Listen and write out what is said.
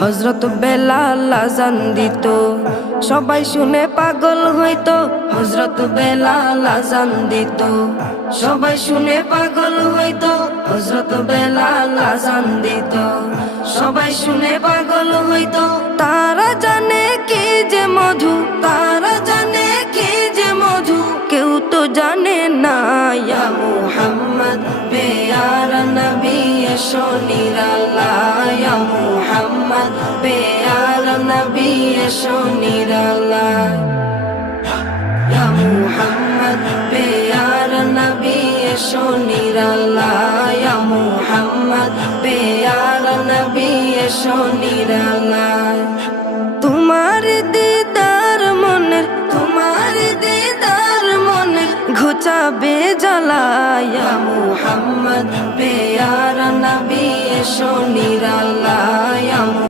হযরত বেলাল আযান দিত, সবাই শুনে পাগল হইতো। হযরত বেলাল আযান দিত, সবাই শুনে পাগল হইতো। হযরত বেলাল আযান দিত, সবাই শুনে পাগল হইতো। তারা জানে কি যে মধু, তারা জানে কি যে মধু, কেউ তো জানে না। ইয়া মুহাম্মদ পেয়ারা নবী এসো নিরালায়, ইয়া মুহাম্মদ পেয়ারা নবী এসো নিরালায়, ইয়া মুহাম্মদ পেয়ারা নবী এসো নিরালায়, ইয়া মুহাম্মদ পেয়ারা নবী এসো নিরালায়। তোমার দিদার মনের, তোমার দিদার মনের ঘুচাবে জ্বালা। ইয়া মুহাম্মদ পেয়ারা নবী এসো নিরালায়।